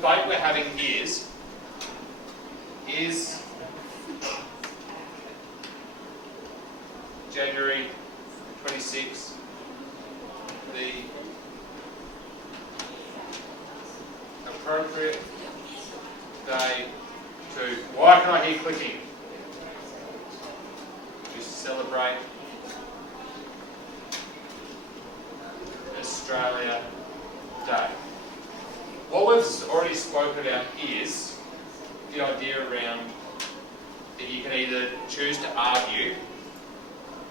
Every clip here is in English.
debate we're having is January 26th the appropriate day to, why can I hear clicking? To celebrate Australia Day. What we've already spoken about is the idea around that you can either choose to argue,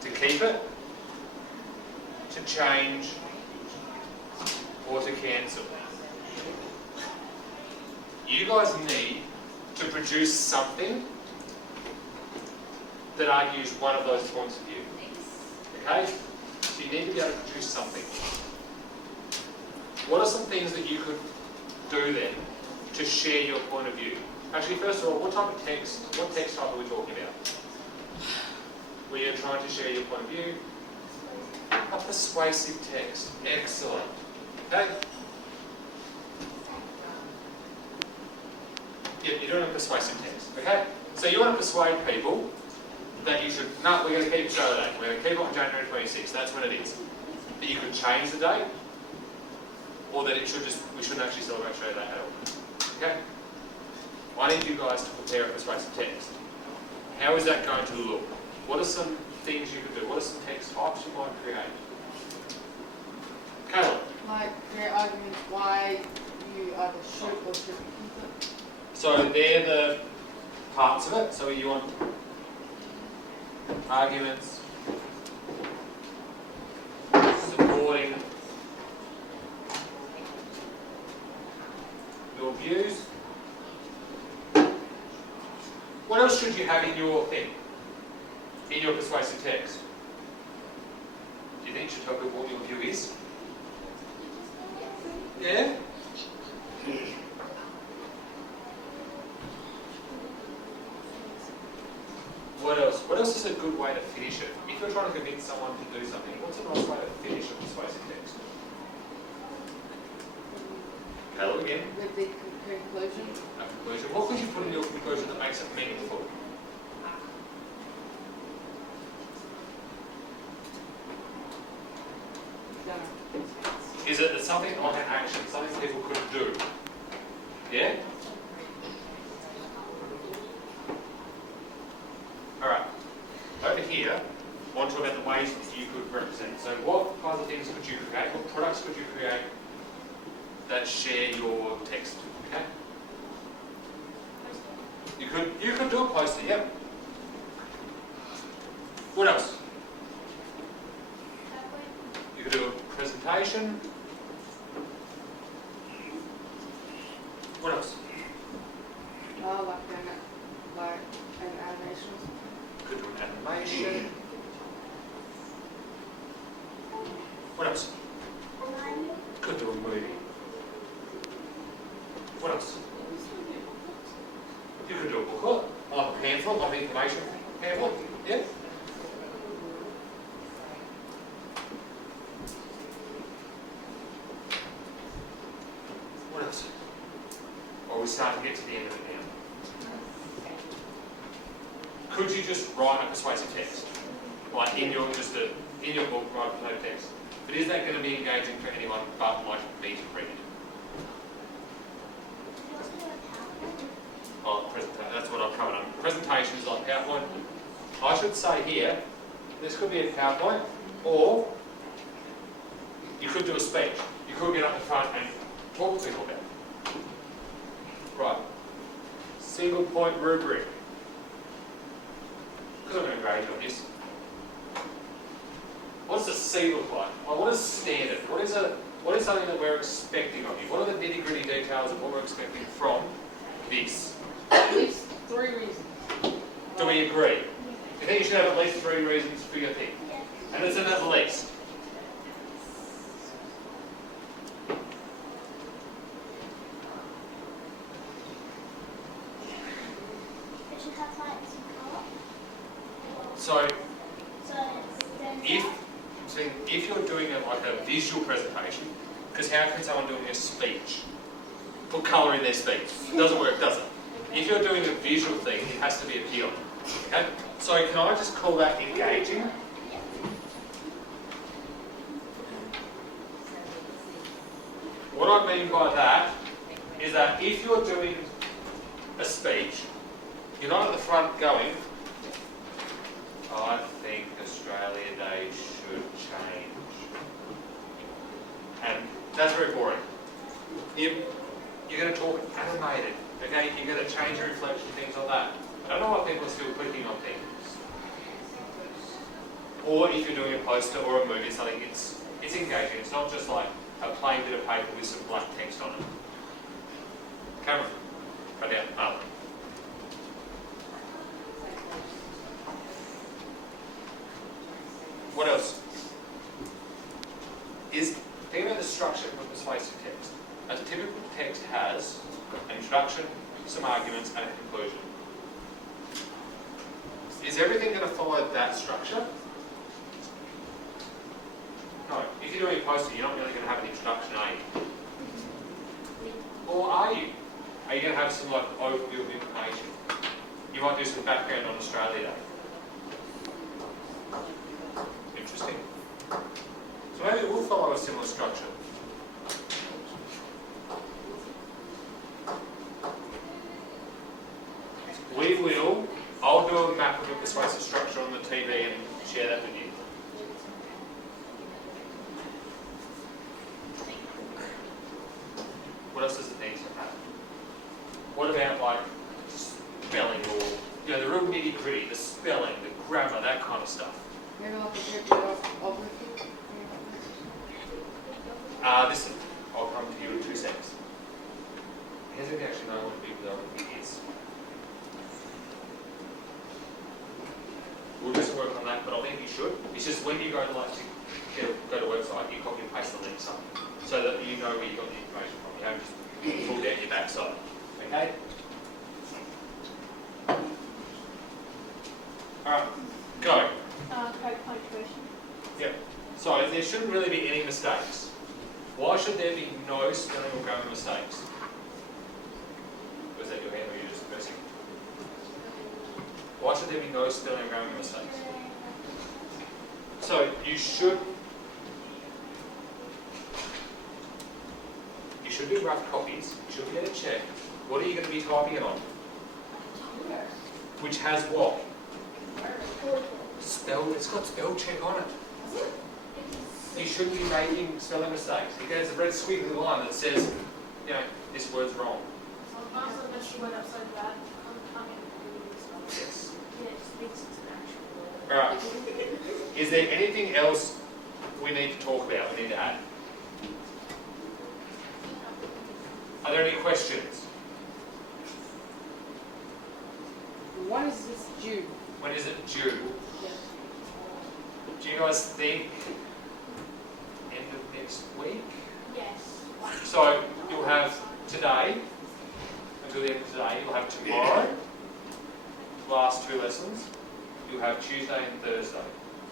to keep it, to change, or to cancel. You guys need to produce something that argues one of those points of view. Okay? So you need to be able to produce something. What are some things that you could do then to share your point of view? Actually, first of all, what type of text, what text type are we talking about? Where you're trying to share your point of view? A persuasive text. Excellent. Okay? Yeah, you're doing a persuasive text. Okay? So you want to persuade people that you should, no, we're going to keep Australia Day. We're going to keep it on January 26th. That's when it is. That you could change the date, or that it should just, we shouldn't actually celebrate Australia Day at all. Okay? I need you guys to prepare a persuasive text. How is that going to look? What are some things you could do? What are some text types you might create? Caleb? Like create arguments why you either should or shouldn't keep it. So they're the parts of it. So you want arguments supporting your views. What else should you have in your thing? In your persuasive text? Do you think you should tell people what your view is? Yeah? What else? What else is a good way to finish it? If you're trying to convince someone to do something, what's a nice way to finish a persuasive text? Caleb again? With the conclusion. A conclusion. What could you put in your conclusion that makes it meaningful? Is it something like an action, something people could do? Yeah? Alright. Over here, I want to talk about the ways that you could represent. So what kinds of things could you create? What products could you create that share your text? Okay? You could do a poster, yep. What else? You could do a presentation. What else? Like an animation. Could do an animation. What else? Could do a movie. What else? You could do a booklet, like a pamphlet, like an information pamphlet. Yeah? What else? Or we start to get to the end of it now. Could you just write a persuasive text? Like in your book, write no text. But is that going to be engaging for anyone but like me to read? Oh, that's what I've covered on. Presentation is like PowerPoint. I should say here, this could be a PowerPoint, or you could do a speech. You could get up in front and talk to people about it. Right. Single point rubric. Because I'm going to grade you on this. What does a C look like? Well, what is standard? What is something that we're expecting of you? What are the nitty-gritty details of what we're expecting from this? At least 3 reasons. Do we agree? You think you should have at least 3 reasons for your thing? And it's an at least. So, if you're doing like a visual presentation, because how can someone doing a speech put colour in their speech. It doesn't work, does it? If you're doing a visual thing, it has to be appealing. Okay? So can I just call that engaging? What I mean by that is that if you're doing a speech, you're not at the front going, I think Australia Day should change. And that's very boring. You're going to talk animated, okay? You're going to change your reflection, things like that. I don't know why people are still clicking on things. Or if you're doing a poster or a movie, something, it's engaging. It's not just like a plain bit of paper with some black text on it. Cameron, right down. Oh. What else? Think about the structure of a persuasive text. A typical text has an introduction, some arguments, and a conclusion. Is everything going to follow that structure? No. If you're doing a poster, you're not really going to have an introduction, are you? Or are you? Are you going to have some like overview of information? You might do some background on Australia Day. Interesting. So maybe it will follow a similar structure. I'll do a map of a persuasive structure on the TV and share that with you. What else does it need to have? What about like spelling or, the real nitty gritty, the spelling, the grammar, that kind of stuff? Maybe like a bit of Listen, I'll come to you in 2 seconds. He doesn't actually know what a bibliography is. We'll do some work on that, but I think you should. It's just when you go to go to a website, you copy and paste the links up so that you know where you got the information from. You haven't just pulled out your backside. Okay? Alright, go. Code punctuation. Yep. So there shouldn't really be any mistakes. Why should there be no spelling or grammar mistakes? Was that your hand or you just pressing? Why should there be no spelling or grammar mistakes? So you should do rough copies. You should get a check. What are you going to be typing it on? Which has what? It's got spell check on it. You shouldn't be making spelling mistakes. There's a red squiggly line that says, this word's wrong. Yes. Alright. Is there anything else we need to talk about, we need to add? Are there any questions? When is this due? When is it due? Yes. Do you guys think end of next week? Yes. So you'll have today, until the end of today, you'll have tomorrow, last 2 lessons, you'll have Tuesday and Thursday,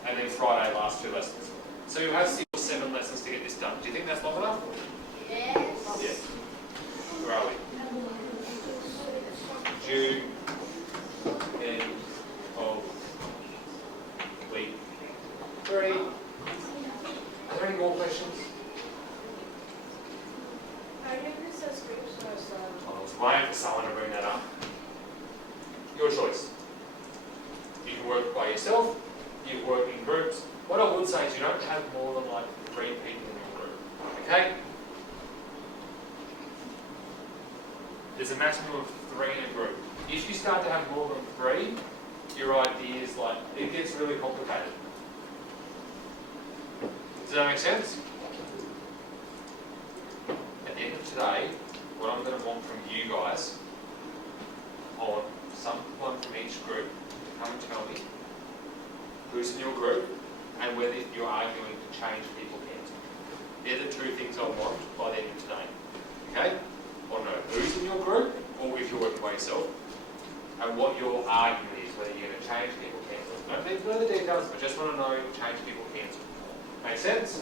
and then Friday, last 2 lessons. So you'll have 6 or 7 lessons to get this done. Do you think that's long enough? Yes. Yes. Where are we? June, end of week 3. Are there any more questions? I was waiting for someone to bring that up. Your choice. You can work by yourself, you can work in groups. What I would say is you don't have more than like 3 people in your group. Okay? There's a maximum of 3 in a group. If you start to have more than 3, your idea is like, it gets really complicated. Does that make sense? At the end of today, what I'm going to want from you guys, I want someone from each group to come and tell me who's in your group and whether you're arguing to change people's hands. They're the 2 things I want by the end of today. Okay? I want to know who's in your group, or if you're working by yourself, and what your argument is, whether you're going to change people's hands. I don't need to know the details, I just want to know change people's hands. Make sense?